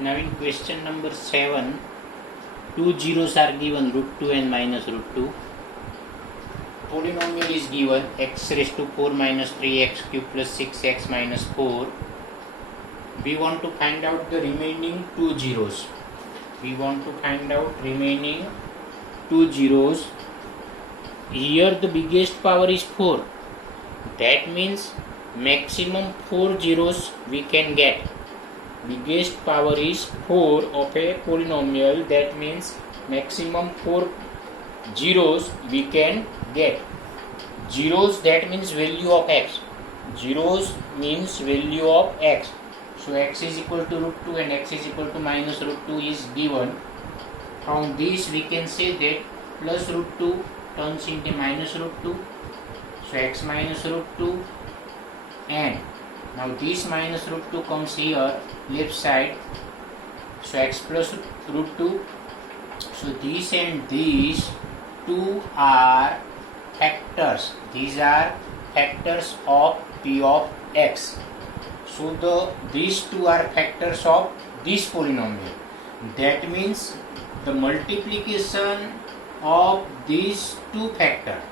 Now in question number 7, two zeros are given, root 2 and minus root 2. Polynomial is given x raised to 4 minus 3x cube plus 6x minus 4. We want to find out the remaining two zeros. Here the biggest power is 4. That means maximum 4 zeros we can get. Biggest power is 4 of a polynomial. That means maximum 4 zeros we can get. Zeros, that means value of x. Zeros means value of x. So x is equal to root 2 and x is equal to minus root 2 is given. From this we can say that plus root 2 turns into minus root 2. So x minus root 2, and now this minus root 2 comes here left side. So x plus root 2. So these and these two are factors. These are factors of p of x. So these two are factors of this polynomial. That means the multiplication of these two factors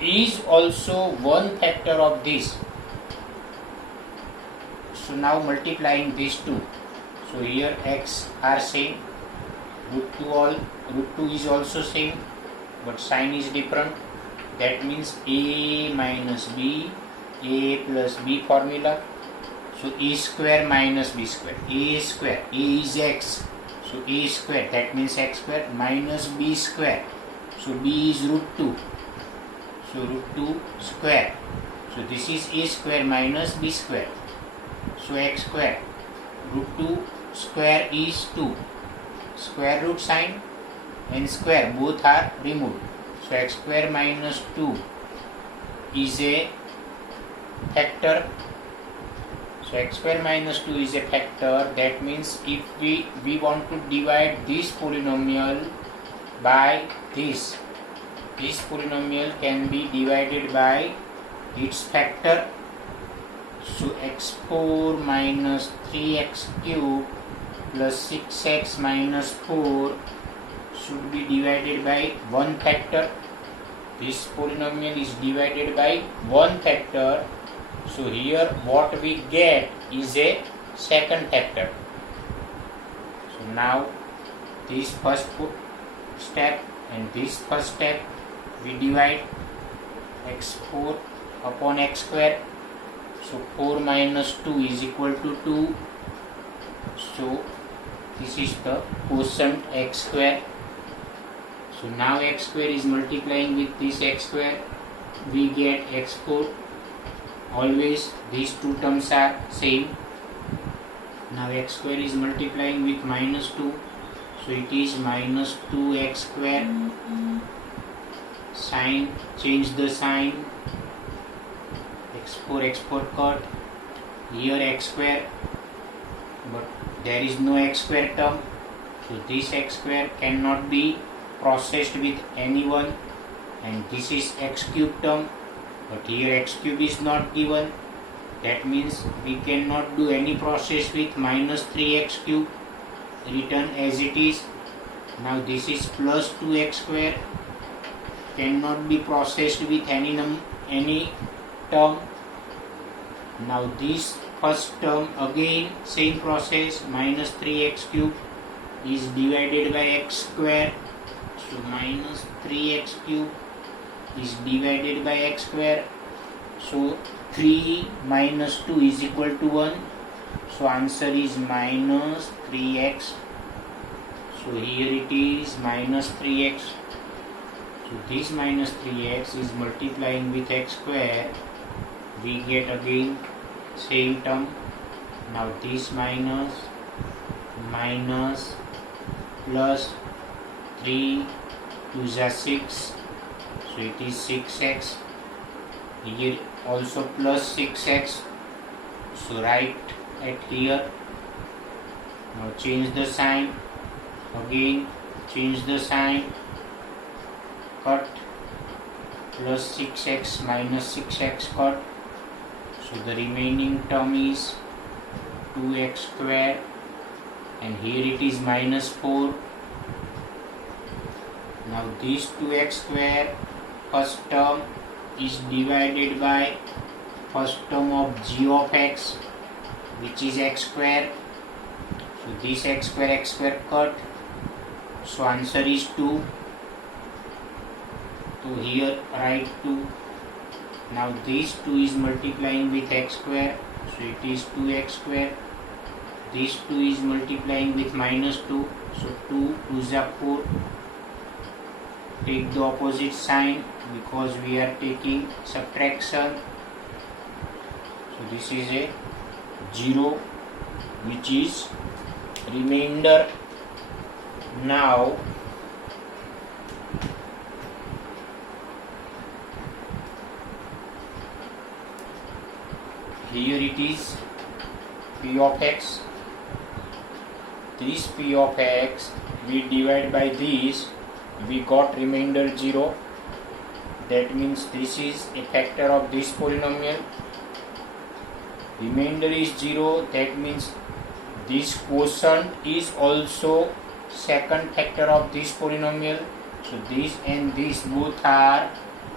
is also one factor of this. So now multiplying these two. So here x are same, root 2 is also same, but sign is different. That means a minus b, a plus b formula. So a square minus b square, a square, a is x, so a square, that means x square minus b square. So b is root 2, so root 2 square. So this is a square minus b square. So x square, root 2 square is 2. Square root sign and square both are removed. So x square minus 2 is a factor. So x square minus 2 is a factor. That means if we want to divide this polynomial by this polynomial can be divided by its factor. So x4 minus 3x cube plus 6x minus 4 should be divided by one factor. This polynomial is divided by one factor. So here what we get is a second factor. So now this first step and this first step we divide x4 upon x square. So 4 minus 2 is equal to 2. So this is the quotient x square. So now x square is multiplying with this x square. We get x4. Always these two terms are same. Now x square is multiplying with minus 2. So it is minus 2x square. Sign, change the sign. x4 cut. Here x square, but there is no x square term. So this x square cannot be processed with anyone, and this is x cube term, but here x cube is not given. That means we cannot do any process with minus 3x cube, written as it is. Now this is plus 2x square, cannot be processed with any term. Now this first term again same process, minus 3x cube is divided by x square. So minus 3x cube is divided by x square. So 3 minus 2 is equal to 1. So answer is minus 3x. So here it is minus 3x. So this minus 3x is multiplying with x square. We get again same term. Now this minus plus 3 2 is 6. So it is 6x. Here also plus 6x. So write it here. Now change the sign. Again change the sign. Cut plus 6x minus 6x cut. So the remaining term is 2x square, and here it is minus 4. Now this 2x square first term is divided by first term of g of x, which is x square. So this x square cut. So answer is 2. So here write 2. Now this 2 is multiplying with x square. So it is 2x square. This 2 is multiplying with minus 2. So 2 2s are 4. Take the opposite sign because we are taking subtraction. So this is a 0, which is remainder. Now here it is p of x. This p of x we divide by this, we got remainder 0. That means this is a factor of this polynomial. Remainder is 0. That means this quotient is also second factor of this polynomial. So this and this both are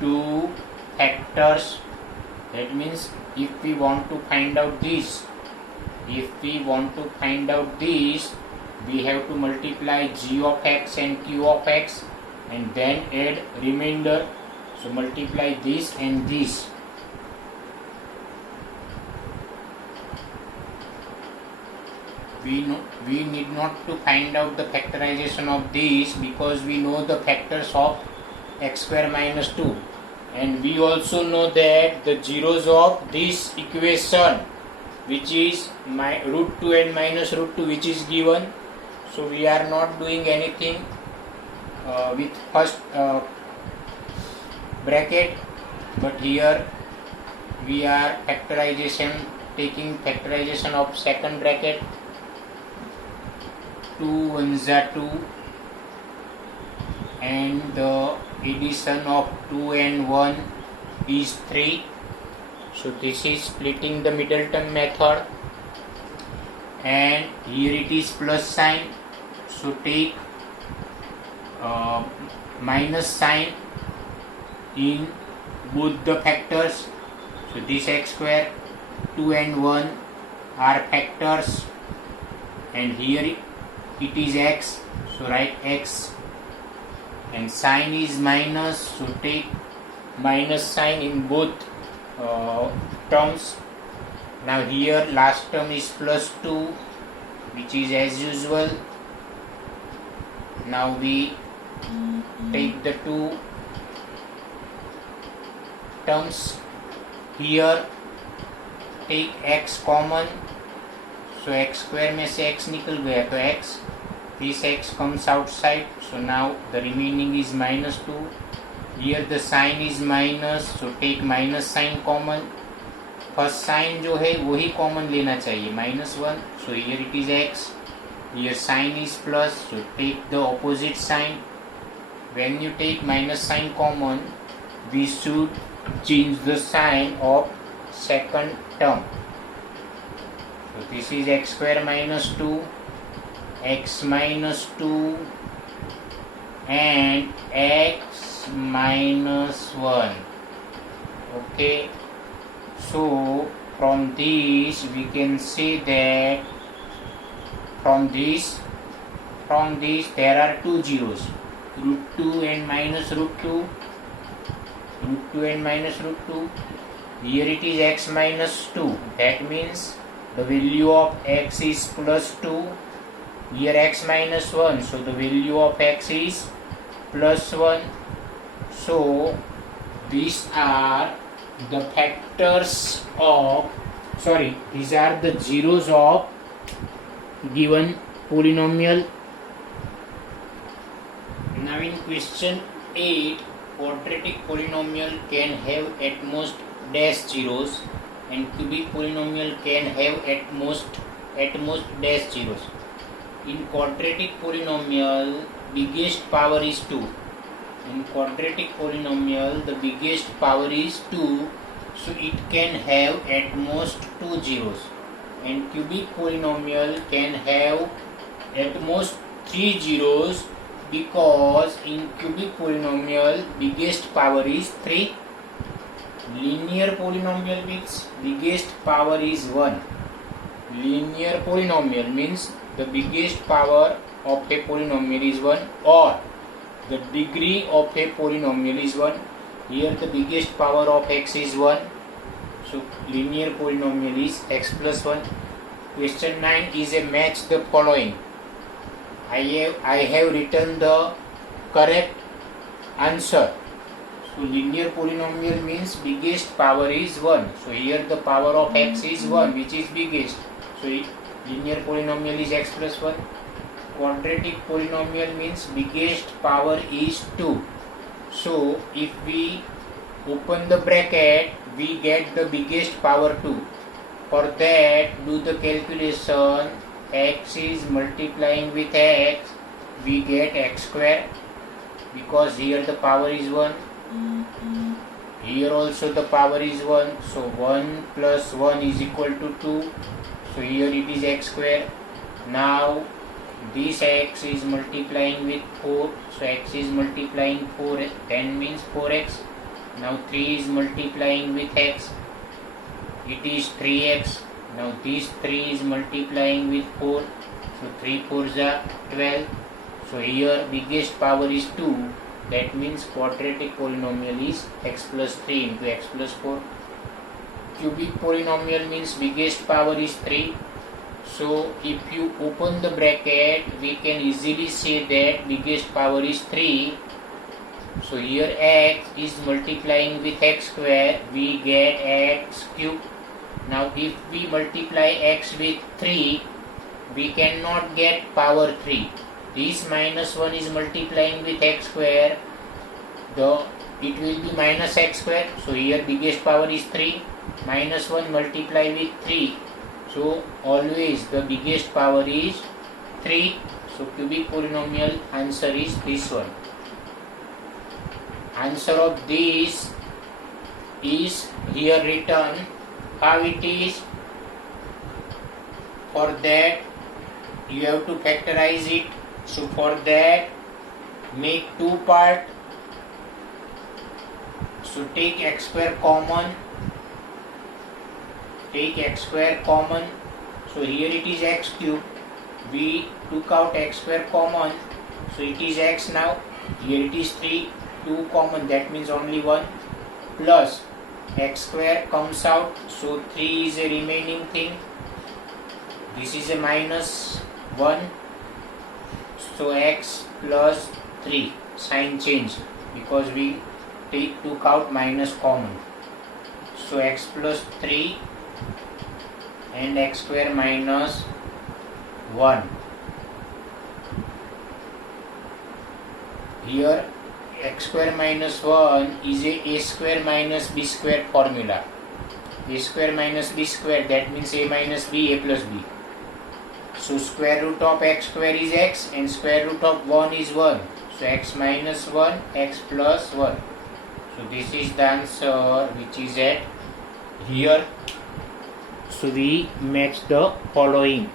2 factors. That means if we want to find out this, we have to multiply g of x and q of x and then add remainder. So multiply this and this. We need not to find out the factorization of this because we know the factors of x square minus 2, and we also know that the zeros of this equation, which is root 2 and minus root 2, which is given. So we are not doing anything with first bracket, but here we are taking factorization of second bracket. 2 1s are 2, and the addition of 2 and 1 is 3. So this is splitting the middle term method, and here it is plus sign. So take minus sign in both the factors. So this x square, 2 and 1 are factors, and here it is x. So write x, and sign is minus. So take minus sign in both terms. Now here last term is plus 2, which is as usual. Now we take the 2 terms. Here take x common. So x square में से x निकल गया तो x, this x comes outside. So now the remaining is minus 2. Here the sign is minus. So take minus sign common. First sign जो है वही common लेना चाहिए, minus 1. So here it is x. Here sign is plus. So take the opposite sign. When you take minus sign common, we should change the sign of second term. So this is x square minus 2, x minus 2, and x minus 1. Okay. So from this we can say that from this there are 2 zeros, root 2 and minus root 2, root 2 and minus root 2. Here it is x minus 2. That means the value of x is plus 2. Here x minus 1. So the value of x is plus 1. So these are the factors of, these are the zeros of given polynomial. Now in question 8, quadratic polynomial can have at most dash zeros, and cubic polynomial can have at most dash zeros. In quadratic polynomial, biggest power is 2. In quadratic polynomial, the biggest power is 2. So it can have at most 2 zeros, and cubic polynomial can have at most 3 zeros, because in cubic polynomial biggest power is 3. Linear polynomial means biggest power is 1. Linear polynomial means the biggest power of a polynomial is 1, or the degree of a polynomial is 1. Here the biggest power of x is 1. So linear polynomial is x plus 1. Question 9 is a match the following. I have written the correct answer. So linear polynomial means biggest power is 1. So here the power of x is 1, which is biggest. So linear polynomial is x plus 1. Quadratic polynomial means biggest power is 2. So if we open the bracket, we get the biggest power 2. For that, do the calculation. X is multiplying with x, we get x square, because here the power is 1. Here also the power is 1. So 1 plus 1 is equal to 2. So here it is x square. Now this x is multiplying with 4. So x is multiplying 4, 10 means 4x. Now 3 is multiplying with x. It is 3x. Now this 3 is multiplying with 4. So 3 4s are 12. So here biggest power is 2. That means quadratic polynomial is x plus 3 into x plus 4. Cubic polynomial means biggest power is 3. So if you open the bracket, we can easily say that biggest power is 3. So here x is multiplying with x square, we get x cube. Now if we multiply x with 3, we cannot get power 3. This minus 1 is multiplying with x square, it will be minus x square. So here biggest power is 3, minus 1 multiply with 3. So always the biggest power is 3. So cubic polynomial answer is this one. Answer of this is here written. How it is? For that you have to factorize it. So for that, make two part. So take x square common. Take x square common. So here it is x cube. We took out x square common. So it is x now. Here it is 3. 2 common, that means only 1. Plus x square comes out. So 3 is a remaining thing. This is a minus 1. So x plus 3, sign change, because we took out minus common. So x plus 3 and x square minus 1. Here x square minus 1 is a square minus b square formula. A square minus b square, that means a minus b, a plus b. So square root of x square is x and square root of 1 is 1. So x minus 1, x plus 1. So this is the answer which is at here. So we match the following.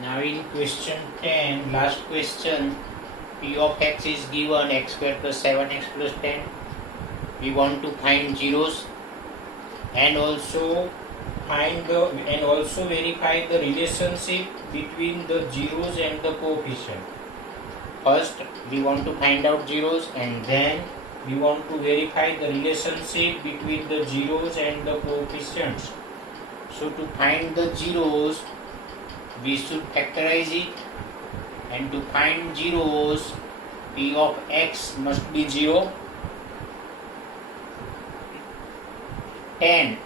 Now in question 10, last question, p of x is given x square plus 7x plus 10. We want to find zeros and also verify the relationship between the zeros and the coefficient. First we want to find out zeros, and then we want to verify the relationship between the zeros and the coefficients. So to find the zeros, we should factorize it, and to find zeros, p of x must be 0. 10.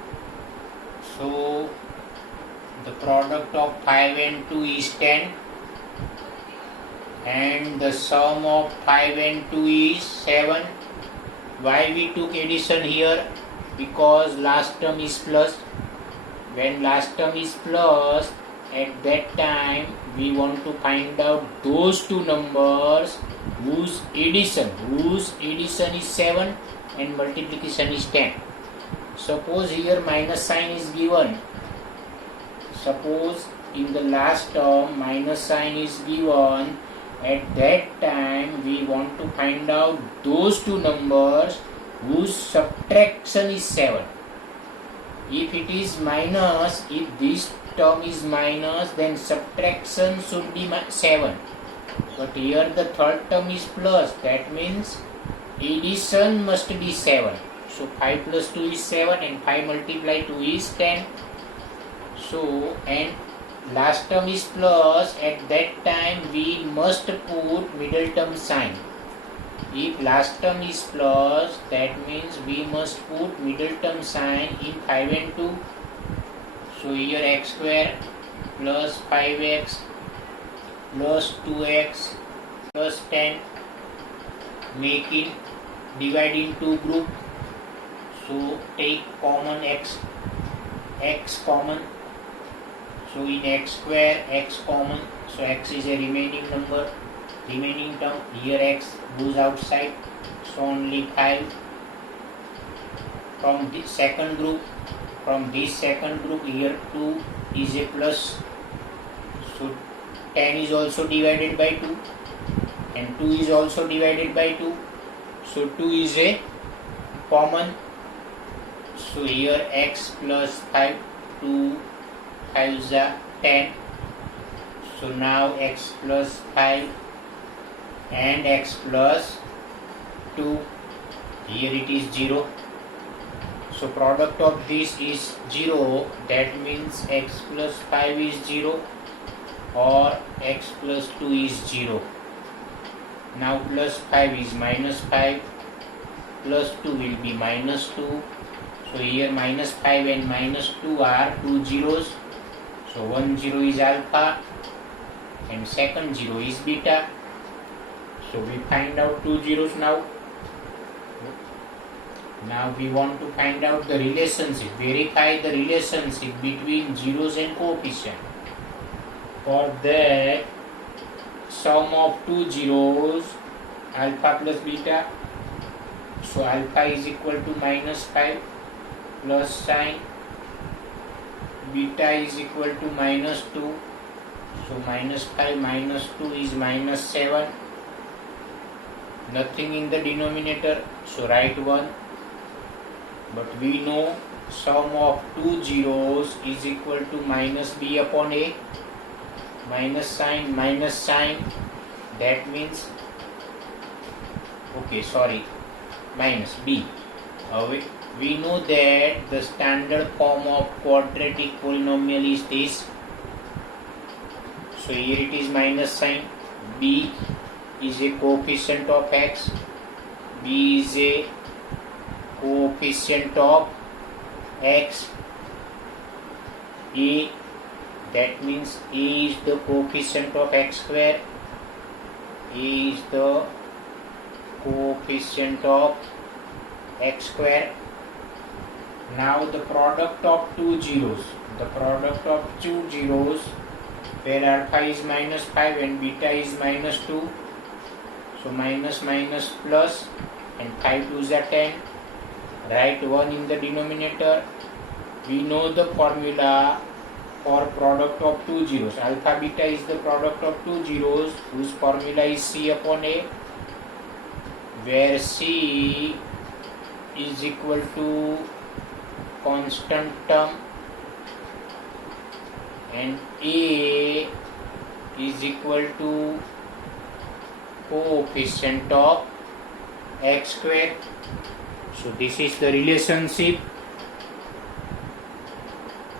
So the product of 5 and 2 is 10, and the sum of 5 and 2 is 7. Why we took addition here? Because last term is plus. When last term is plus, at that time we want to find out those two numbers whose addition is 7, and multiplication is 10. Suppose here minus sign is given. Suppose in the last term minus sign is given. At that time we want to find out those two numbers whose subtraction is 7. If it is minus, if this term is minus, then subtraction should be 7. But here the third term is plus, that means addition must be 7. So 5 plus 2 is 7 and 5 multiply 2 is 10. So, and last term is plus, at that time we must put middle term sign. If last term is plus, that means we must put middle term sign in 5 and 2. So here x square plus 5x plus 2x plus 10, making divide in two group. So take common x common. So in x square x common, so x is a remaining number, remaining term. Here x goes outside, so only 5. From this second group, here 2 is a plus, so 10 is also divided by 2 and 2 is also divided by 2, so 2 is a common. So here x plus 5, 2 5s are 10. So now x plus 5 and x plus 2, here it is 0. So product of this is 0, that means x plus 5 is 0 or x plus 2 is 0. Now plus 5 is minus 5, plus 2 will be minus 2. So here minus 5 and minus 2 are two zeros. So one 0 is alpha and second 0 is beta. So we find out two zeros now. Now we want to find out the relationship, verify the relationship between zeros and coefficient. For that, sum of two zeros, alpha plus beta. So alpha is equal to minus 5 plus sign, beta is equal to minus 2. So minus 5 minus 2 is minus 7. Nothing in the denominator, so write 1. But we know sum of two zeros is equal to minus b upon a. Minus sign, that means, minus b. We know that the standard form of quadratic polynomial is this. So here it is minus sign. B is a coefficient of x. B is a coefficient of x. A, that means A is the coefficient of x square. A is the coefficient of x square. Now the product of two zeros, where alpha is minus 5 and beta is minus 2. So minus minus plus and 5 2s are 10. Write 1 in the denominator. We know the formula for product of two zeros. Alpha beta is the product of two zeros whose formula is C upon A, where C is equal to constant term and A is equal to coefficient of x square. So this is the relationship